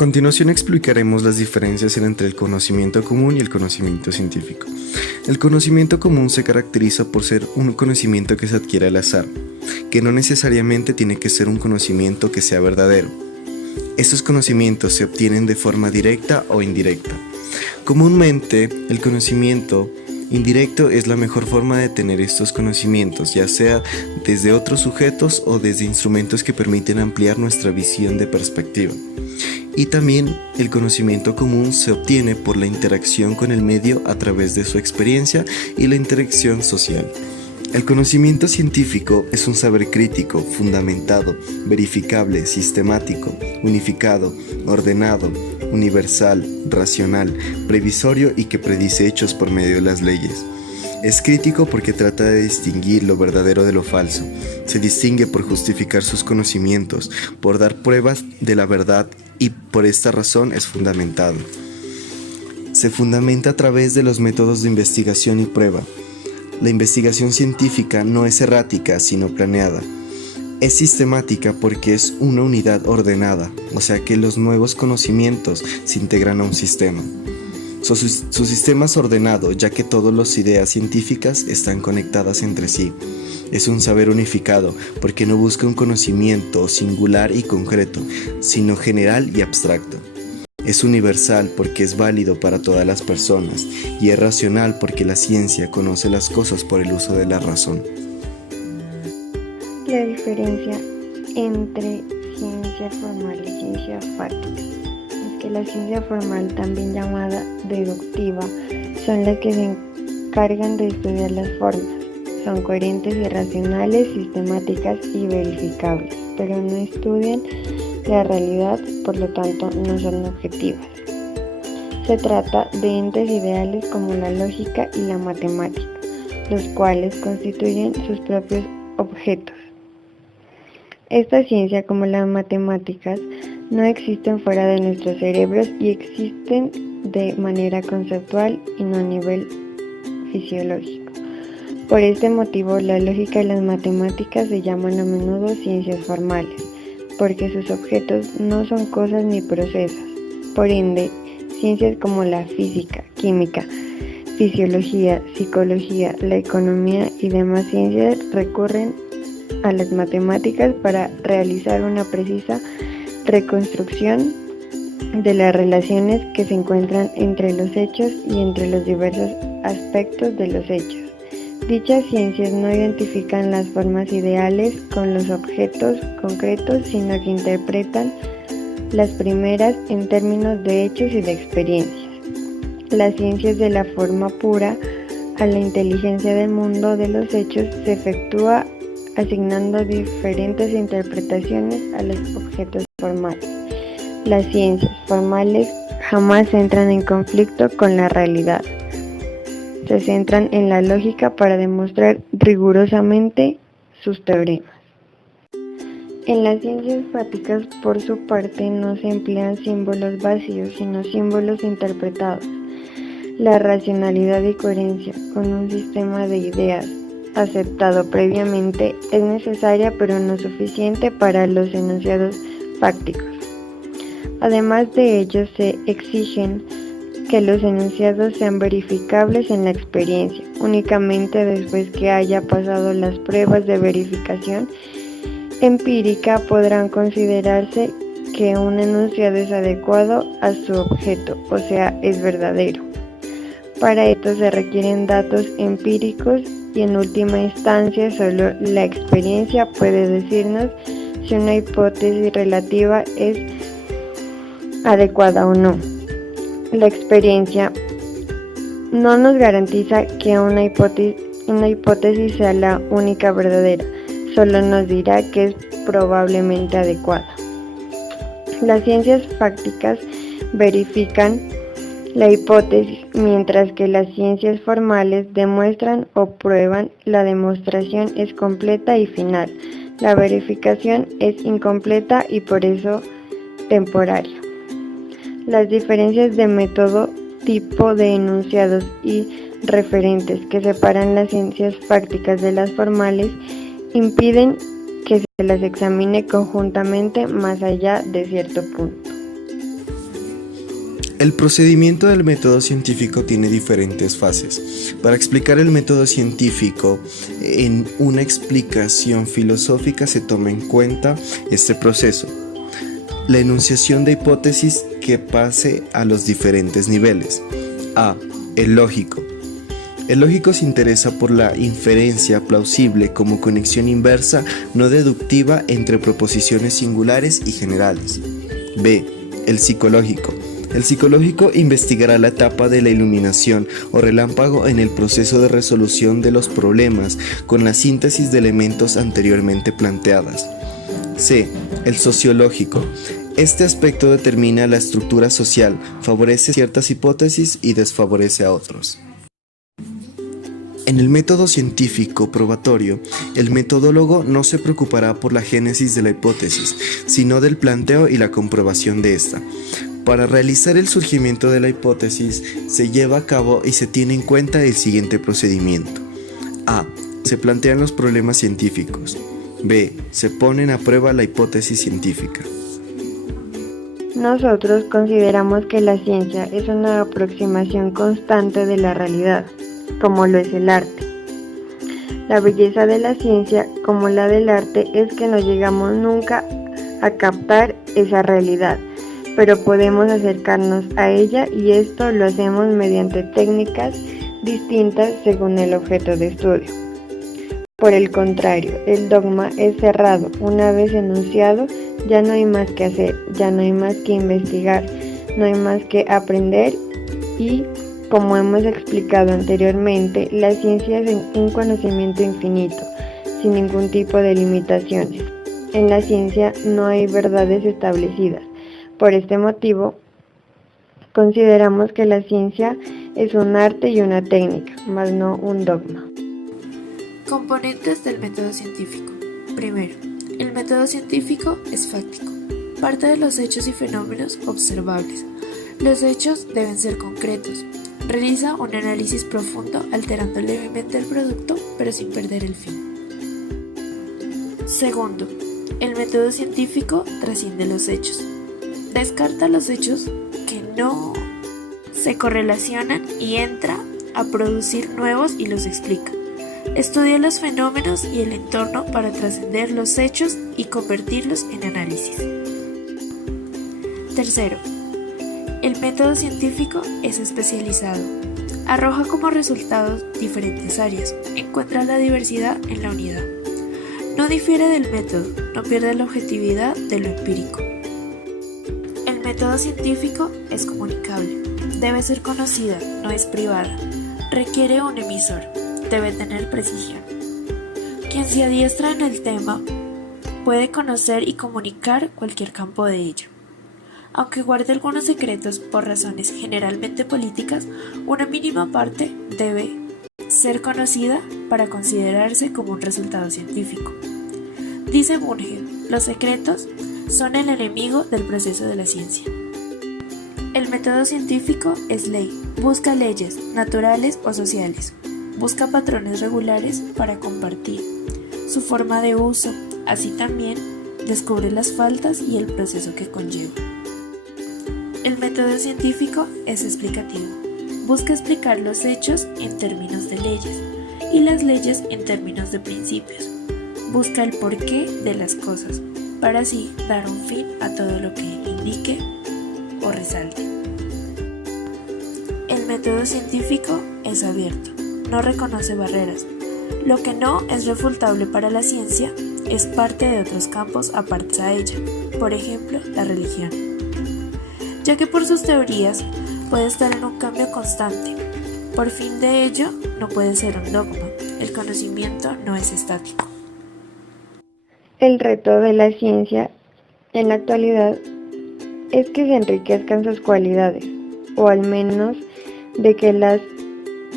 continuación explicaremos las diferencias entre el conocimiento común y el conocimiento científico. El conocimiento común se caracteriza por ser un conocimiento que se adquiere al azar, que no necesariamente tiene que ser un conocimiento que sea verdadero. Estos conocimientos se obtienen de forma directa o indirecta. Comúnmente, el conocimiento indirecto es la mejor forma de tener estos conocimientos, ya sea desde otros sujetos o desde instrumentos que permiten ampliar nuestra visión de perspectiva. Y también el conocimiento común se obtiene por la interacción con el medio a través de su experiencia y la interacción social. El conocimiento científico es un saber crítico, fundamentado, verificable, sistemático, unificado, ordenado, universal, racional, previsorio y que predice hechos por medio de las leyes. Es crítico porque trata de distinguir lo verdadero de lo falso. Se distingue por justificar sus conocimientos, por dar pruebas de la verdad y por esta razón es fundamentado. Se fundamenta a través de los métodos de investigación y prueba. La investigación científica no es errática, sino planeada. Es sistemática porque es una unidad ordenada, o sea que los nuevos conocimientos se integran a un sistema. Su sistema es ordenado, ya que todas las ideas científicas están conectadas entre sí. Es un saber unificado, porque no busca un conocimiento singular y concreto, sino general y abstracto. Es universal porque es válido para todas las personas, y es racional porque la ciencia conoce las cosas por el uso de la razón. La diferencia entre ciencia formal y ciencia fáctica es que la ciencia formal, también llamada deductiva, son las que se encargan de estudiar las formas. Son coherentes y racionales, sistemáticas y verificables, pero no estudian la realidad, por lo tanto no son objetivas. Se trata de entes ideales como la lógica y la matemática, los cuales constituyen sus propios objetos. Esta ciencia, como las matemáticas, no existen fuera de nuestros cerebros y existen de manera conceptual y no a nivel fisiológico. Por este motivo, la lógica y las matemáticas se llaman a menudo ciencias formales, porque sus objetos no son cosas ni procesos. Por ende, ciencias como la física, química, fisiología, psicología, la economía y demás ciencias recurren a las matemáticas para realizar una precisa reconstrucción de las relaciones que se encuentran entre los hechos y entre los diversos aspectos de los hechos. Dichas ciencias no identifican las formas ideales con los objetos concretos, sino que interpretan las primeras en términos de hechos y de experiencias. Las ciencias de la forma pura a la inteligencia del mundo de los hechos se efectúa asignando diferentes interpretaciones a los objetos formales. Las ciencias formales jamás entran en conflicto con la realidad. Se centran en la lógica para demostrar rigurosamente sus teoremas. En las ciencias fáticas, por su parte, no se emplean símbolos vacíos, sino símbolos interpretados. La racionalidad y coherencia con un sistema de ideas aceptado previamente es necesaria, pero no suficiente para los enunciados fácticos. Además de ello, se exigen que los enunciados sean verificables en la experiencia. Únicamente después que haya pasado las pruebas de verificación empírica podrán considerarse que un enunciado es adecuado a su objeto, o sea, es verdadero. Para esto se requieren datos empíricos y en última instancia solo la experiencia puede decirnos si una hipótesis relativa es adecuada o no. La experiencia no nos garantiza que una hipótesis sea la única verdadera, solo nos dirá que es probablemente adecuada. Las ciencias fácticas verifican la hipótesis, mientras que las ciencias formales demuestran o prueban. La demostración es completa y final. La verificación es incompleta y por eso temporaria. Las diferencias de método, tipo de enunciados y referentes que separan las ciencias fácticas de las formales impiden que se las examine conjuntamente más allá de cierto punto. El procedimiento del método científico tiene diferentes fases. Para explicar el método científico en una explicación filosófica se toma en cuenta este proceso: la enunciación de hipótesis que pase a los diferentes niveles. A. El lógico. El lógico se interesa por la inferencia plausible como conexión inversa no deductiva entre proposiciones singulares y generales. B. El psicológico. El psicológico investigará la etapa de la iluminación o relámpago en el proceso de resolución de los problemas con la síntesis de elementos anteriormente planteadas. C. El sociológico. Este aspecto determina la estructura social, favorece ciertas hipótesis y desfavorece a otros. En el método científico probatorio, el metodólogo no se preocupará por la génesis de la hipótesis, sino del planteo y la comprobación de esta. Para realizar el surgimiento de la hipótesis, se lleva a cabo y se tiene en cuenta el siguiente procedimiento. A. Se plantean los problemas científicos. B. Se ponen a prueba la hipótesis científica. Nosotros consideramos que la ciencia es una aproximación constante de la realidad, como lo es el arte. La belleza de la ciencia, como la del arte, es que no llegamos nunca a captar esa realidad, pero podemos acercarnos a ella y esto lo hacemos mediante técnicas distintas según el objeto de estudio. Por el contrario, el dogma es cerrado. Una vez enunciado, ya no hay más que hacer, ya no hay más que investigar, no hay más que aprender y, como hemos explicado anteriormente, la ciencia es un conocimiento infinito, sin ningún tipo de limitaciones. En la ciencia no hay verdades establecidas. Por este motivo, consideramos que la ciencia es un arte y una técnica, más no un dogma. Componentes del método científico. Primero, el método científico es fáctico. Parte de los hechos y fenómenos observables. Los hechos deben ser concretos. Realiza un análisis profundo alterando levemente el producto, pero sin perder el fin. Segundo, el método científico trasciende los hechos. Descarta los hechos que no se correlacionan y entra a producir nuevos y los explica. Estudia los fenómenos y el entorno para trascender los hechos y convertirlos en análisis. Tercero, el método científico es especializado. Arroja como resultados diferentes áreas. Encuentra la diversidad en la unidad. No difiere del método, no pierde la objetividad de lo empírico. El método científico es comunicable. Debe ser conocida, no es privada. Requiere un emisor. Debe tener precisión. Quien se adiestra en el tema puede conocer y comunicar cualquier campo de ello. Aunque guarde algunos secretos por razones generalmente políticas, una mínima parte debe ser conocida para considerarse como un resultado científico. Dice Bunge, los secretos son el enemigo del proceso de la ciencia. El método científico es ley, busca leyes naturales o sociales, busca patrones regulares para compartir, su forma de uso, así también descubre las faltas y el proceso que conlleva. El método científico es explicativo, busca explicar los hechos en términos de leyes y las leyes en términos de principios, busca el porqué de las cosas, para así dar un fin a todo lo que indique o resalte. El método científico es abierto, no reconoce barreras. Lo que no es refutable para la ciencia es parte de otros campos apartes a ella, por ejemplo, la religión, ya que por sus teorías puede estar en un cambio constante. Por fin de ello, no puede ser un dogma. El conocimiento no es estático. El reto de la ciencia en la actualidad es que se enriquezcan sus cualidades, o al menos de que las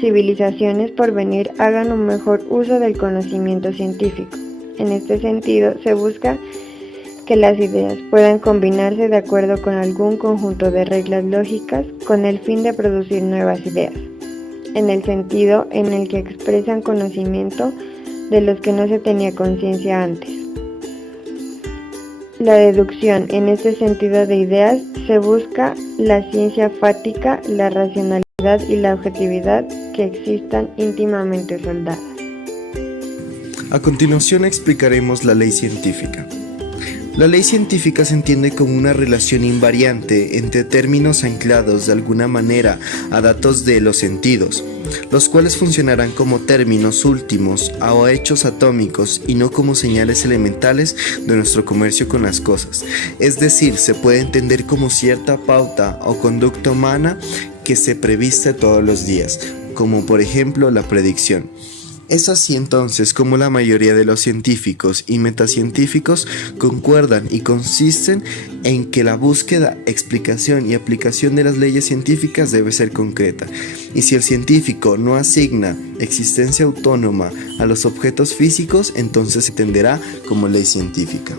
civilizaciones por venir hagan un mejor uso del conocimiento científico. En este sentido, se busca que las ideas puedan combinarse de acuerdo con algún conjunto de reglas lógicas con el fin de producir nuevas ideas, en el sentido en el que expresan conocimiento de los que no se tenía conciencia antes. la deducción. En este sentido de ideas se busca la ciencia fática, la racionalidad y la objetividad que existan íntimamente soldadas. A continuación explicaremos la ley científica. La ley científica se entiende como una relación invariante entre términos anclados de alguna manera a datos de los sentidos, los cuales funcionarán como términos últimos o hechos atómicos y no como señales elementales de nuestro comercio con las cosas. Es decir, se puede entender como cierta pauta o conducta humana que se previste todos los días, como por ejemplo la predicción. Es así entonces como la mayoría de los científicos y metacientíficos concuerdan y consisten en que la búsqueda, explicación y aplicación de las leyes científicas debe ser concreta. Y si el científico no asigna existencia autónoma a los objetos físicos, entonces se entenderá como ley científica.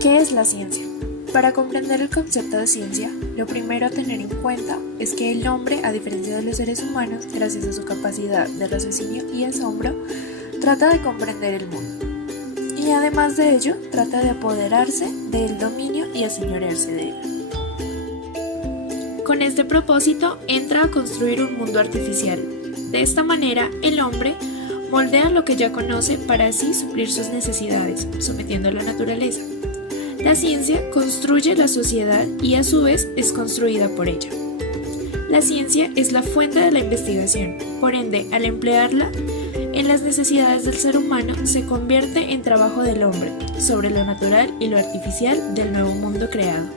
¿Qué es la ciencia? Para comprender el concepto de ciencia, lo primero a tener en cuenta es que el hombre, a diferencia de los seres humanos, gracias a su capacidad de raciocinio y asombro, trata de comprender el mundo. Y además de ello, trata de apoderarse del dominio y aseñorearse de él. Con este propósito, entra a construir un mundo artificial. De esta manera, el hombre moldea lo que ya conoce para así suplir sus necesidades, sometiendo a la naturaleza. La ciencia construye la sociedad y a su vez es construida por ella. La ciencia es la fuente de la investigación, por ende, al emplearla en las necesidades del ser humano, se convierte en trabajo del hombre, sobre lo natural y lo artificial del nuevo mundo creado.